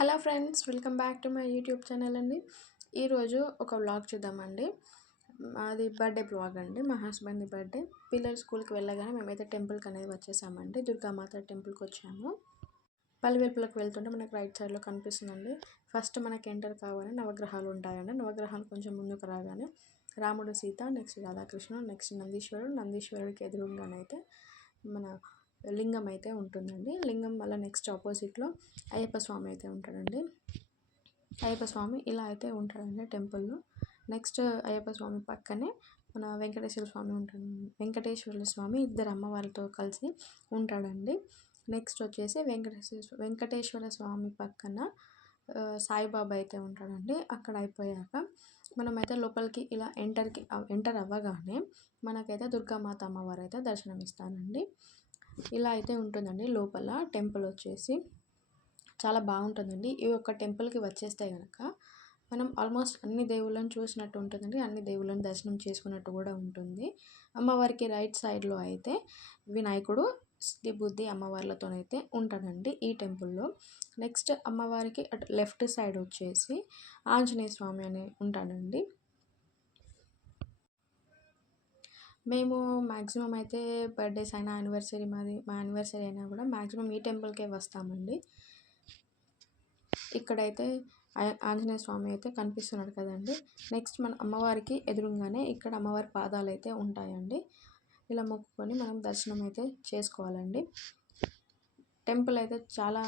Hello friends, welcome back to my YouTube channel అండి. ఈరోజు ఒక వ్లాగ్ చూద్దామండి. అది బర్త్డే వ్లాగ్ అండి. మా హస్బెండ్ది బర్త్డే. పిల్లలు స్కూల్కి వెళ్ళగానే మేమైతే టెంపుల్కి అనేది వచ్చేసామండి. దుర్గామాత టెంపుల్కి వచ్చాము. పల్లెవెలుపులకు వెళ్తుంటే మనకు రైట్ సైడ్లో కనిపిస్తుందండి. ఫస్ట్ మనకి ఎంటర్ కాగానే నవగ్రహాలు ఉంటాయండి. నవగ్రహాలు కొంచెం ముందుకు రాగానే రాముడు, సీత, నెక్స్ట్ రాధాకృష్ణ, నెక్స్ట్ నందీశ్వరుడికి ఎదురుగానైతే మన లింగం అయితే ఉంటుందండి. లింగం వల్ల నెక్స్ట్ ఆపోజిట్లో అయ్యప్ప స్వామి అయితే ఉంటాడండి. అయ్యప్ప స్వామి ఇలా అయితే ఉంటాడండి టెంపుల్లో. నెక్స్ట్ అయ్యప్ప స్వామి పక్కనే మన వెంకటేశ్వర స్వామి ఇద్దరు అమ్మవారితో కలిసి ఉంటాడండి. నెక్స్ట్ వచ్చేసి వెంకటేశ్వర స్వామి పక్కన సాయిబాబా అయితే ఉంటాడండి. అక్కడ అయిపోయాక మనమైతే లోపలికి ఇలా ఎంటర్ అవ్వగానే మనకైతే దుర్గామాత అమ్మవారు అయితే దర్శనం ఇస్తానండి. ఇలా అయితే ఉంటుందండి లోపల టెంపుల్ వచ్చేసి. చాలా బాగుంటుందండి. ఈ ఒక్క టెంపుల్కి వచ్చేస్తే కనుక మనం ఆల్మోస్ట్ అన్ని దేవుళ్ళని చూసినట్టు ఉంటుందండి. అన్ని దేవుళ్ళని దర్శనం చేసుకున్నట్టు కూడా ఉంటుంది. అమ్మవారికి రైట్ సైడ్లో అయితే వినాయకుడు, సిద్ధి బుద్ధి అమ్మవార్లతోనైతే ఉంటాడండి ఈ టెంపుల్లో. నెక్స్ట్ అమ్మవారికి అటు లెఫ్ట్ సైడ్ వచ్చేసి ఆంజనేయ స్వామి అని ఉంటాడండి. మేము మ్యాక్సిమం అయితే బర్త్డేస్ అయినా మా యానివర్సరీ అయినా కూడా మ్యాక్సిమం ఈ టెంపుల్కే వస్తామండి. ఇక్కడైతే ఆంజనేయ స్వామి అయితే కనిపిస్తున్నాడు కదండి. నెక్స్ట్ మన అమ్మవారికి ఎదురుగానే ఇక్కడ అమ్మవారి పాదాలు అయితే ఉంటాయండి. ఇలా మొక్కుకొని మనం దర్శనం అయితే చేసుకోవాలండి. టెంపుల్ అయితే చాలా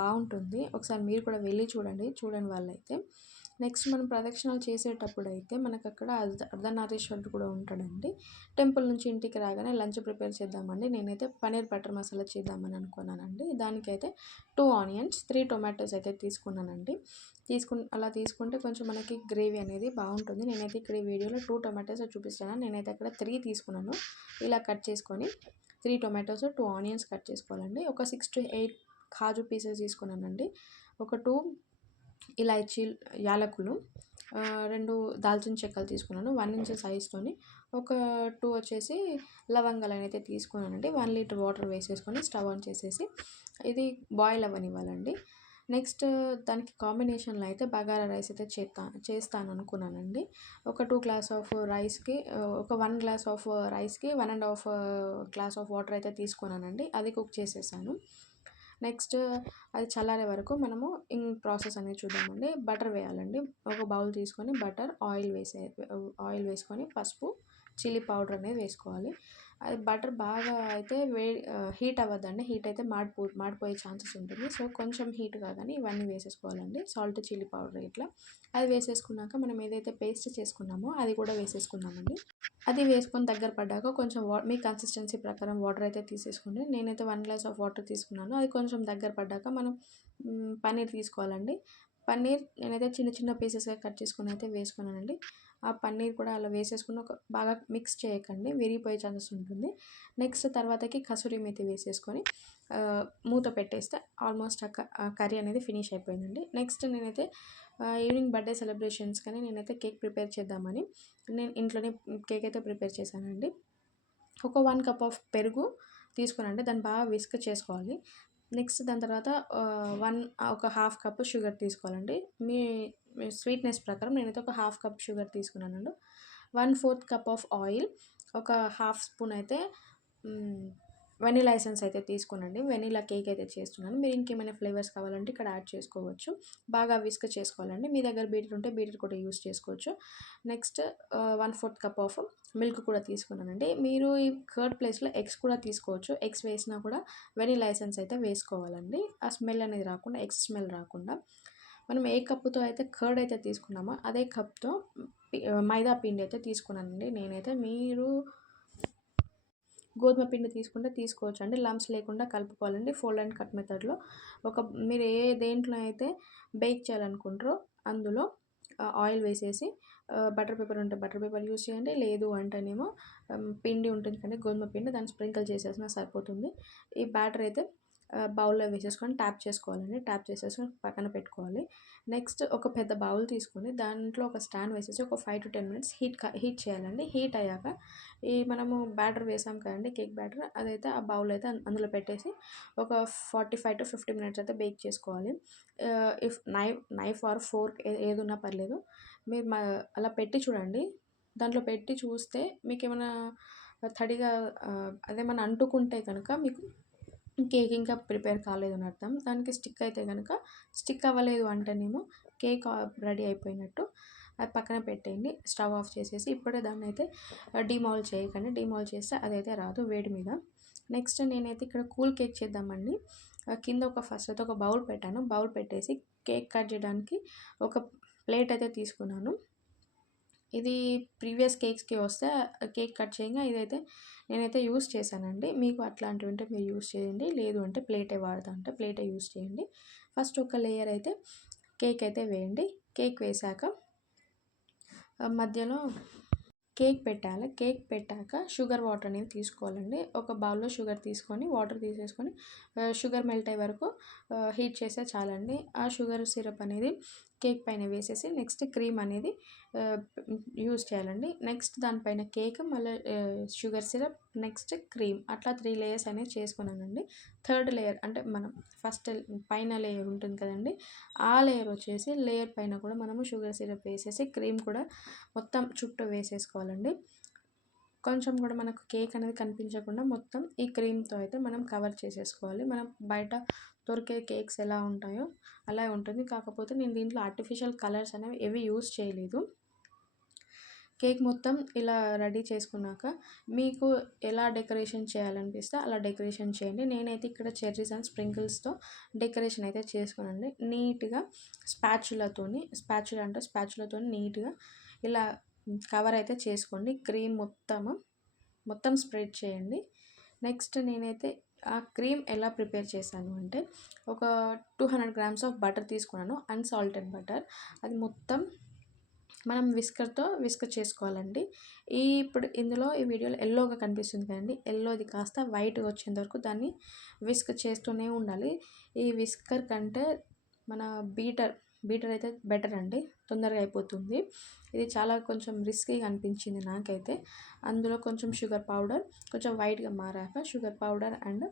బాగుంటుంది. ఒకసారి మీరు కూడా వెళ్ళి చూడని వాళ్ళైతే. నెక్స్ట్ మనం ప్రదక్షిణాలు చేసేటప్పుడు అయితే మనకు అక్కడ అర్ధనారీశ్వరుడు కూడా ఉంటాడండి. టెంపుల్ నుంచి ఇంటికి రాగానే లంచ్ ప్రిపేర్ చేద్దామండి. నేనైతే పన్నీర్ బటర్ మసాలా చేద్దామని అనుకున్నానండి. దానికైతే 2 ఆనియన్స్, 3 టొమాటోస్ అయితే తీసుకున్నానండి. అలా తీసుకుంటే కొంచెం మనకి గ్రేవీ అనేది బాగుంటుంది. నేనైతే ఇక్కడ ఈ వీడియోలో 2 టొమాటోస్ చూపిస్తాను. నేనైతే అక్కడ 3 తీసుకున్నాను. ఇలా కట్ చేసుకొని 3 టొమాటోస్, 2 ఆనియన్స్ కట్ చేసుకోవాలండి. ఒక 6 to 8 కాజు పీసెస్ తీసుకున్నానండి. ఒక 2 ఇలాచీ యాలకులు, 2 దాల్చిన చెక్కలు తీసుకున్నాను. 1 ఇంచ్ సైజ్తోని ఒక 2 వచ్చేసి లవంగాలు అయితే తీసుకున్నానండి. 1 లీటర్ వాటర్ వేసేసుకొని స్టవ్ ఆన్ చేసేసి ఇది బాయిల్ అవ్వనివ్వాలండి. నెక్స్ట్ దానికి కాంబినేషన్లో అయితే బగారా రైస్ అయితే చేస్తాను అనుకున్నానండి. ఒక 2 గ్లాస్ ఆఫ్ రైస్కి ఒక 1 గ్లాస్ ఆఫ్ రైస్కి 1.5 గ్లాస్ ఆఫ్ వాటర్ అయితే తీసుకున్నానండి. అది కుక్ చేసేసాను. నెక్స్ట్ అది చల్లారే వరకు మనము ప్రాసెస్ అనేది చూద్దామండి. బటర్ వేయాలండి. ఒక బౌల్ తీసుకొని ఆయిల్ వేసుకొని పసుపు, చిల్లీ పౌడర్ అనేది వేసుకోవాలి. అది బటర్ బాగా అయితే హీట్ అవ్వద్దండి. హీట్ అయితే మాడిపోయే ఛాన్సెస్ ఉంటుంది. సో కొంచెం హీట్ కాగానే ఇవన్నీ వేసేసుకోవాలండి. సాల్ట్, చిల్లీ పౌడర్ ఇట్లా అది వేసేసుకున్నాక మనం ఏదైతే పేస్ట్ చేసుకున్నామో అది కూడా వేసేసుకున్నామండి. అది వేసుకొని దగ్గర పడ్డాక కొంచెం మీ కన్సిస్టెన్సీ ప్రకారం వాటర్ అయితే తీసేసుకోండి. నేనైతే 1 గ్లాస్ ఆఫ్ వాటర్ తీసుకున్నాను. అది కొంచెం దగ్గర పడ్డాక మనం పన్నీర్ తీసుకోవాలండి. పన్నీర్ నేనైతే చిన్న చిన్న పీసెస్గా కట్ చేసుకొని అయితే వేసుకున్నానండి. ఆ పన్నీర్ కూడా అలా వేసేసుకుని బాగా మిక్స్ చేయకండి, విరిగిపోయే ఛాన్సెస్ ఉంటుంది. నెక్స్ట్ తర్వాతకి కసూరి మేతి వేసేసుకొని మూత పెట్టేస్తే ఆల్మోస్ట్ ఆ కర్రీ అనేది ఫినిష్ అయిపోయిందండి. నెక్స్ట్ నేనైతే ఈవినింగ్ బర్త్డే సెలబ్రేషన్స్ కానీ నేనైతే కేక్ ప్రిపేర్ చేద్దామని నేను ఇంట్లోనే కేక్ అయితే ప్రిపేర్ చేశానండి. ఒక 1 కప్ ఆఫ్ పెరుగు తీసుకునండి. దాన్ని బాగా విస్క్ చేసుకోవాలి. నెక్స్ట్ దాని తర్వాత ఒక హాఫ్ కప్ షుగర్ తీసుకోవాలండి. మీ స్వీట్నెస్ ప్రకారం నేనైతే ఒక హాఫ్ కప్ షుగర్ తీసుకున్నానండి. 1/4 కప్ ఆఫ్ ఆయిల్, ఒక హాఫ్ స్పూన్ అయితే వెనీలా ఎసెన్స్ అయితే తీసుకునండి. వెనీలా కేక్ అయితే చేస్తున్నాను. మీరు ఇంకేమైనా ఫ్లేవర్స్ కావాలంటే ఇక్కడ యాడ్ చేసుకోవచ్చు. బాగా విస్క్ చేసుకోవాలండి. మీ దగ్గర బీటర్ ఉంటే బీటర్ కూడా యూస్ చేసుకోవచ్చు. నెక్స్ట్ 1/4 కప్ ఆఫ్ మిల్క్ కూడా తీసుకున్నానండి. మీరు ఈ కర్డ్ ప్లేస్లో ఎగ్స్ కూడా తీసుకోవచ్చు. ఎగ్స్ వేసినా కూడా వెనీలా ఎసెన్స్ అయితే వేసుకోవాలండి. ఆ స్మెల్ అనేది రాకుండా, ఎగ్స్ స్మెల్ రాకుండా. మనం ఏ కప్పుతో అయితే కర్డ్ అయితే తీసుకున్నామో అదే కప్తో మైదా పిండి అయితే తీసుకున్నానండి నేనైతే. మీరు గోధుమ పిండి తీసుకుంటే తీసుకోవచ్చు అండి. లంప్స్ లేకుండా కలుపుకోవాలండి. ఫోల్డ్ అండ్ కట్ మెథడ్లో. మీరు దేంట్లో అయితే బేక్ చేయాలనుకుంటారో అందులో ఆయిల్ వేసేసి బటర్ పేపర్ ఉంటే బటర్ పేపర్ యూస్ చేయండి. లేదు అంటేనేమో పిండి ఉంటుంది కానీ గోధుమ పిండి, దాన్ని స్ప్రింకిల్ చేసేసినా సరిపోతుంది. ఈ బ్యాటర్ అయితే బౌల్లో వేసేసుకొని ట్యాప్ చేసుకోవాలండి. ట్యాప్ చేసేసుకొని పక్కన పెట్టుకోవాలి. నెక్స్ట్ ఒక పెద్ద బౌల్ తీసుకొని దాంట్లో ఒక స్టాండ్ వేసేసి ఒక 5 to 10 మినిట్స్ హీట్ చేయాలండి. హీట్ అయ్యాక మనము బ్యాటర్ వేసాం కదండి, కేక్ బ్యాటర్, అదైతే ఆ బౌల్ అయితే అందులో పెట్టేసి ఒక 45 to 50 మినిట్స్ అయితే బేక్ చేసుకోవాలి. ఇఫ్ నైఫ్ ఆర్ ఫోర్క్ ఏదున్నా పర్లేదు, మీరు అలా పెట్టి చూడండి. దాంట్లో పెట్టి చూస్తే మీకేమైనా తడిగా అదేమన్నా అంటుకుంటే కనుక మీకు కేక్ ఇంకా ప్రిపేర్ కాలేదని అర్థం. దానికి స్టిక్ అయితే కనుక, స్టిక్ అవ్వలేదు అంటేనేమో కేక్ రెడీ అయిపోయినట్టు. అది పక్కన పెట్టేయండి. స్టవ్ ఆఫ్ చేసేసి ఇప్పుడే దాన్ని అయితే డీమౌల్డ్ చేయకండి. డీమౌల్డ్ చేస్తే అదైతే రాదు వేడి మీద. నెక్స్ట్ నేనైతే ఇక్కడ కూల్ కేక్ చేద్దామండి. కింద ఫస్ట్ అయితే ఒక బౌల్ పెట్టాను. బౌల్ పెట్టేసి కేక్ కట్ చేయడానికి ఒక ప్లేట్ అయితే తీసుకున్నాను. ఇది ప్రీవియస్ కేక్స్కి వస్తే కేక్ కట్ చేయగా ఇదైతే నేనైతే యూస్ చేశానండి. మీకు అట్లాంటివి ఉంటే మీరు యూస్ చేయండి, లేదు అంటే ప్లేటే వాడతా అంటే ప్లేటే యూస్ చేయండి. ఫస్ట్ ఒక లేయర్ అయితే కేక్ అయితే వేయండి. కేక్ వేసాక మధ్యలో కేక్ పెట్టాలి. కేక్ పెట్టాక షుగర్ వాటర్ అనేది తీసుకోవాలండి. ఒక బౌల్లో షుగర్ తీసుకొని వాటర్ తీసేసుకొని షుగర్ మెల్ట్ అయ్యే వరకు హీట్ చేస్తే చాలండి. ఆ షుగర్ సిరప్ అనేది కేక్ పైన వేసేసి నెక్స్ట్ క్రీమ్ అనేది యూజ్ చేయాలండి. నెక్స్ట్ దానిపైన కేక్, మళ్ళీ షుగర్ సిరప్, నెక్స్ట్ క్రీమ్, అట్లా 3 లేయర్స్ అనేది చేసుకున్నానండి. థర్డ్ లేయర్ అంటే మనం ఫస్ట్ పైన లేయర్ ఉంటుంది కదండి, ఆ లేయర్ వచ్చేసి లేయర్ పైన కూడా మనము షుగర్ సిరప్ వేసేసి క్రీమ్ కూడా మొత్తం చుట్టూ వేసేసుకోవాలండి. కొంచెం కూడా మనకు కేక్ అనేది కనిపించకుండా మొత్తం ఈ క్రీమ్తో అయితే మనం కవర్ చేసేసుకోవాలి. మనం బయట దొరికే కేక్స్ ఎలా ఉంటాయో అలా ఉంటుంది. కాకపోతే నేను దీంట్లో ఆర్టిఫిషియల్ కలర్స్ అనేవి ఏవి యూస్ చేయలేదు. కేక్ మొత్తం ఇలా రెడీ చేసుకున్నాక మీకు ఎలా డెకరేషన్ చేయాలనిపిస్తే అలా డెకరేషన్ చేయండి. నేనైతే ఇక్కడ చెర్రీస్ అండ్ స్ప్రింకిల్స్తో డెకరేషన్ అయితే చేసుకున్నానండి. నీట్గా స్పాచులాతో నీట్గా ఇలా కవర్ అయితే చేసుకోండి. క్రీమ్ మొత్తం స్ప్రెడ్ చేయండి. నెక్స్ట్ నేనైతే ఆ క్రీమ్ ఎలా ప్రిపేర్ చేశాను అంటే ఒక 200 grams ఆఫ్ బటర్ తీసుకున్నాను, అన్సాల్టెడ్ బటర్. అది మొత్తం మనం విస్క్ చేసుకోవాలండి. ఇప్పుడు ఇందులో ఈ వీడియోలో ఎల్లోగా కనిపిస్తుంది కదండి, ఎల్లోది కాస్త వైట్గా వచ్చేంత వరకు దాన్ని విస్క్ చేస్తూనే ఉండాలి. ఈ విస్కర్ కంటే మన బీటర్ అయితే బెటర్ అండి, తొందరగా అయిపోతుంది. ఇది చాలా కొంచెం రిస్కీగా అనిపించింది నాకైతే. అందులో కొంచెం షుగర్ పౌడర్ కొంచెం వైట్గా మారాక షుగర్ పౌడర్ అండ్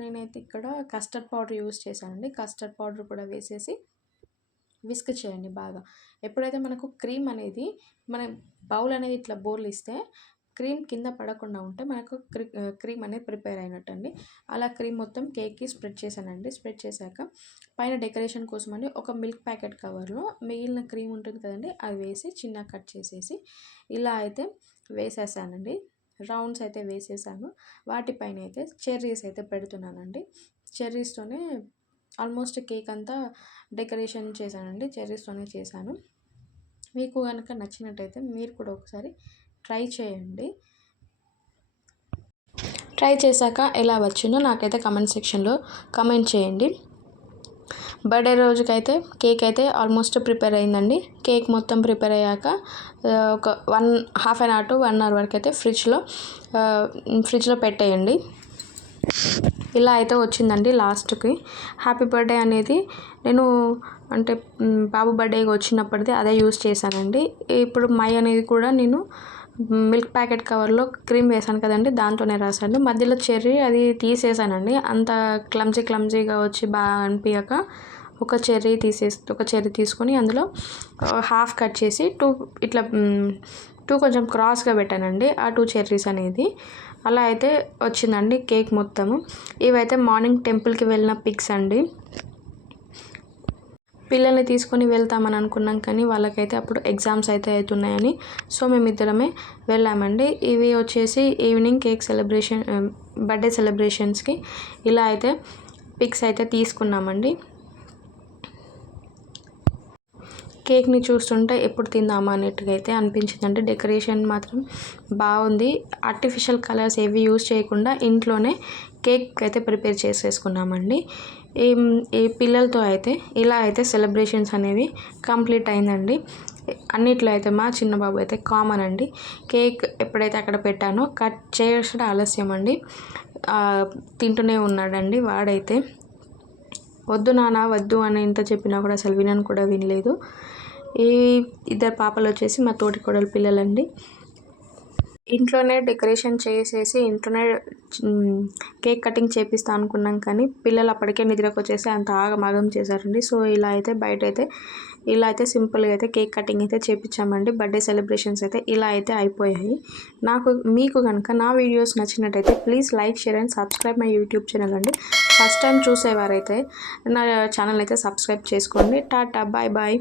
నేనైతే ఇక్కడ కస్టర్డ్ పౌడర్ యూస్ చేశానండి. కస్టర్డ్ పౌడర్ కూడా వేసేసి విస్క్ చేయండి బాగా. ఎప్పుడైతే మనకు క్రీమ్ అనేది మన బౌల్ అనేది ఇట్లా బోర్లిస్తే క్రీమ్ కింద పడకుండా ఉంటే మనకు క్రీమ్ అనేది ప్రిపేర్ అయినట్టండి. అలా క్రీమ్ మొత్తం కేక్కి స్ప్రెడ్ చేశానండి. స్ప్రెడ్ చేశాక పైన డెకరేషన్ కోసమని ఒక మిల్క్ ప్యాకెట్ కవర్లో మిగిలిన క్రీమ్ ఉంటుంది కదండి, అది వేసి చిన్న కట్ చేసేసి ఇలా అయితే వేసేసానండి. రౌండ్స్ అయితే వేసేసాను. వాటిపైన అయితే చెర్రీస్ అయితే పెడుతున్నానండి. చెర్రీస్తోనే ఆల్మోస్ట్ కేక్ అంతా డెకరేషన్ చేశానండి. చెర్రీస్తోనే చేశాను. మీకు కనుక నచ్చినట్టయితే మీరు కూడా ఒకసారి ట్రై చేయండి. ట్రై చేశాక ఎలా వచ్చిందో నాకైతే కమెంట్ సెక్షన్లో కమెంట్ చేయండి. బర్త్డే రోజుకైతే కేక్ అయితే ఆల్మోస్ట్ ప్రిపేర్ అయిందండి. కేక్ మొత్తం ప్రిపేర్ అయ్యాక ఒక half an hour to 1 hour వరకు అయితే ఫ్రిడ్జ్లో పెట్టేయండి. ఇలా అయితే వచ్చిందండి లాస్ట్కి. హ్యాపీ బర్త్డే అనేది నేను అంటే బాబు బర్త్డేకి వచ్చినప్పటిది అదే యూస్ చేశానండి. ఇప్పుడు మై అనేది కూడా నేను మిల్క్ ప్యాకెట్ కవర్లో క్రీమ్ వేసాను కదండి, దాంతోనే రాశాను. మధ్యలో చెర్రీ అది తీసేసానండి. అంత క్లమ్జీగా వచ్చి బాగా అనిపించక ఒక చెర్రీ తీసుకొని అందులో హాఫ్ కట్ చేసి టూ కొంచెం క్రాస్గా పెట్టానండి. ఆ 2 చెర్రీస్ అనేది అలా అయితే వచ్చిందండి కేక్ మొత్తము. ఇవైతే మార్నింగ్ టెంపుల్కి వెళ్ళిన పిక్స్ అండి. పిల్లల్ని తీసుకొని వెళ్తామని అనుకున్నాం కానీ వాళ్ళకైతే అప్పుడు ఎగ్జామ్స్ అయితే అవుతున్నాయని సో మేమిద్దరమే వెళ్ళామండి. ఇవి వచ్చేసి ఈవినింగ్ బర్త్డే సెలబ్రేషన్స్కి ఇలా అయితే పిక్స్ అయితే తీసుకున్నామండి. కేక్ని చూస్తుంటే ఎప్పుడు తిందామా అన్నట్టుగా అయితే అనిపించిందంటే డెకరేషన్ మాత్రం బాగుంది. ఆర్టిఫిషియల్ కలర్స్ ఏవి యూజ్ చేయకుండా ఇంట్లోనే కేక్ అయితే ప్రిపేర్ చేసేసుకున్నామండి. ఈ పిల్లలతో అయితే ఇలా అయితే సెలబ్రేషన్స్ అనేవి కంప్లీట్ అయిందండి. అన్నిట్లో అయితే మా చిన్న బాబు అయితే కామన్ అండి. కేక్ ఎప్పుడైతే అక్కడ పెట్టానో కట్ చేయడం ఆలస్యం అండి, తింటూనే ఉన్నాడండి వాడైతే. వద్దు నాన్న వద్దు అని ఎంత చెప్పినా కూడా అసలు వినను కూడా వినలేదు. ఈ ఇద్దరు పాపలు వచ్చేసి మా తోటి కోడలు పిల్లలండి. ఇంట్లోనే డెకరేషన్ చేసేసి ఇంట్లోనే కేక్ కటింగ్ చేపిస్తా అనుకున్నాం, కానీ పిల్లలు అప్పటికే నిద్రకు వచ్చేసి అంత ఆగమాగం చేశారండి. సో ఇలా అయితే బయట అయితే ఇలా అయితే సింపుల్గా అయితే కేక్ కటింగ్ అయితే చేపించామండి. బర్త్డే సెలబ్రేషన్స్ అయితే ఇలా అయితే అయిపోయాయి. మీకు కనుక నా వీడియోస్ నచ్చినట్టయితే please like, share and subscribe my YouTube channel అండి. ఫస్ట్ టైం చూసేవారైతే నా ఛానల్ అయితే సబ్స్క్రైబ్ చేసుకోండి. Ta-ta, bye bye.